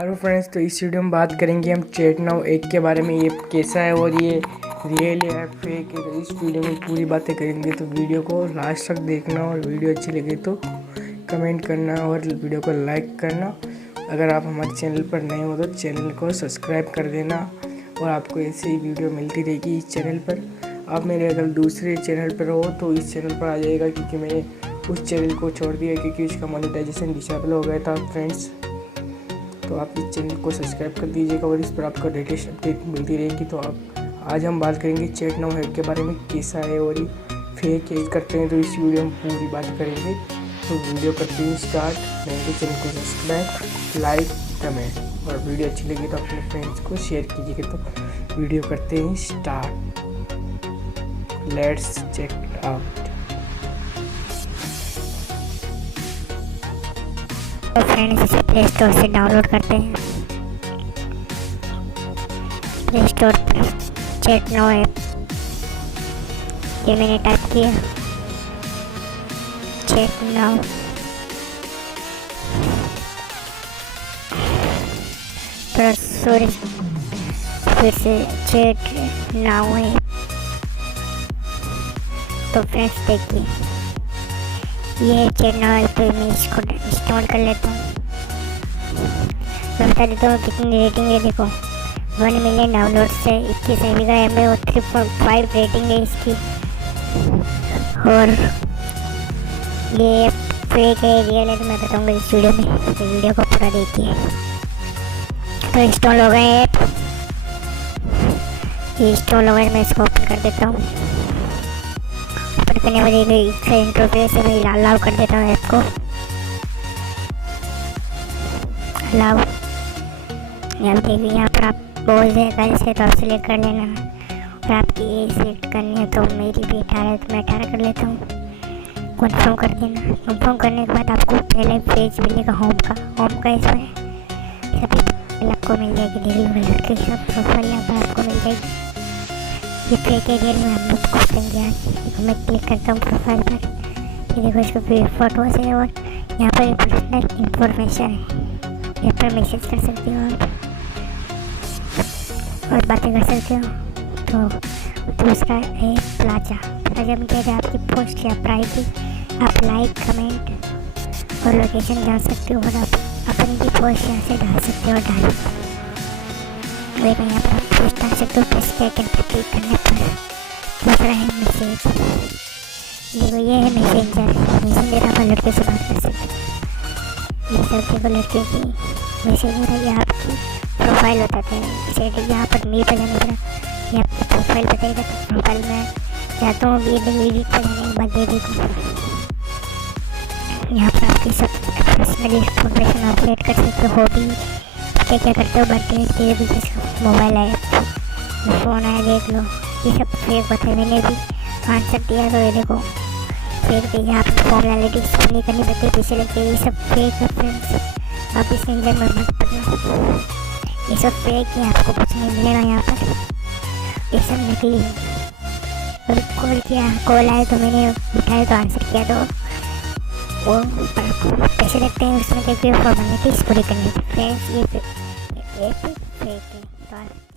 Hello friends, तो इस video में बात करेंगे हम चैट नाउ एक के बारे में। ये कैसा है और ये रियल है फेक है। तो इस वीडियो में पूरी बातें करेंगे, तो वीडियो को लास्ट तक देखना और वीडियो अच्छी लगे तो कमेंट करना और वीडियो को लाइक करना। अगर आप हमारे चैनल पर नए हो तो चैनल को सब्सक्राइब कर देना और आपको ऐसी वीडियो मिलती रहेगी इस चैनल पर। आप मेरे अगर दूसरे चैनल पर हो तो इस चैनल पर आ जाएगा, क्योंकि मैंने उस चैनल को छोड़ दिया क्योंकि उसका मोनेटाइजेशन डिसेबल हो गया था फ्रेंड्स। तो आप इस चैनल को सब्सक्राइब कर दीजिएगा और इस पर आपको लेटेस्ट अपडेट मिलती रहेगी। तो आप आज हम बात करेंगे चैट नाउ हैक के बारे में, कैसा है और ये फेक है करते हैं। तो इस वीडियो में पूरी बात करेंगे। तो वीडियो करते हैं स्टार्ट। मेरे चैनल को सब्सक्राइब, लाइक, कमेंट और वीडियो अच्छी लगी तो अपने फ्रेंड्स को शेयर कीजिएगा। तो वीडियो करते हैं स्टार्ट। Let's check out. तो फ्रेंड्स, इसे प्ले स्टोर से डाउनलोड करते हैं। प्ले स्टोर पर चैट नाउ ऐप, ये मैंने टाइप किया चैट नाउ। सॉरी, फिर से चैट नाउ है। तो फ्रेंड्स देखिए, ये चैट नाउ ऐप पे मैं इसको इंस्टॉल कर लेता हूँ। मैं बता देता हूँ कितनी रेटिंग है। देखो 1 मिलियन डाउनलोड से 21 MB का एम और 3.5 रेटिंग है इसकी। और ये फेक है रियल है तो मैं बताऊँगा इस वीडियो में, तो वीडियो को पूरा देखिए। तो इंस्टॉल हो गए ऐप, ये इंस्टॉल हो गए। मैं इसको ओपन कर देता हूँ। ओपन करने वाले इसका इंटरफेस है, मैं अलाउ कर देता हूँ ऐप को। अलाउ, यहाँ देखिए, यहाँ पर आप बोल देगा इसे तो आप सिलेक्ट कर लेना और आपकी एज सिलेक्ट करनी है। तो मेरी भी 18 है तो मैं 18 कर लेता हूँ। कन्फर्म कर देना। कन्फर्म करने के बाद आपको पहले पेज मिलेगा होम का इसमें सभी आपको मिल जाएगी। डेली कलर की सब प्रोफाइल यहाँ पर आपको मिल जाएगी। ये फेक एरिया में हम लोग को करेंगे आज। मैं क्लिक करता हूँ प्रोफाइल पर। ये देखो, इसको फिर फोटोज है और यहाँ पर पर्सनल इंफॉर्मेशन है। यहाँ पर मैसेज कर सकते हो और बातें कर सकते हो। तो दूसरा है प्लाजा में क्या है, आपकी पोस्ट या प्राइवेसी आप लाइक, कमेंट और लोकेशन डाल सकते हो और आप अपनी भी पोस्ट यहाँ से डाल सकते हो। देखो यहाँ पर आप पोस्ट डाल सकते हो। पोस्ट आइकन पर क्लिक करने पर दूसरा है मैसेज। देखो ये है मैसेंजर आप लड़के से बात कर सकते हो। ये सब देखो लड़के की मैसेंजर है। ये आपकी प्रोफाइल बताते हैं। जैसे यहाँ पर मी पर जाने पर ये आपकी प्रोफाइल बताएगा। तो प्रोफाइल में जाता हूँ, ये एडिट पर जाने के बाद ये देखो यहाँ पर आपकी सब पर्सनल इंफॉर्मेशन अपडेट कर सकते हो। हॉबी क्या क्या करते हो, बर्थडे, किसी मोबाइल है, फ़ोन है, देख लो। ये सब फेक बताए। मैंने भी आंसर दिया तो ये देखो फेक दिया। आप फॉर्मेलिटी नहीं करनी पड़ती पीछे लगते। ये सब फेक है फ्रेंड्स, आप इस इंजन में मत पड़ना। ये सब फेक है, आपको कुछ नहीं मिलेगा यहाँ पर। ये सब नकली है। और कॉल आए तो मैंने उठाया तो आंसर किया, तो वो पैसे लगते हैं उसमें, क्योंकि फॉर्मेलिटीज पूरी करनी थी फ्रेंड्स। ये फेक है।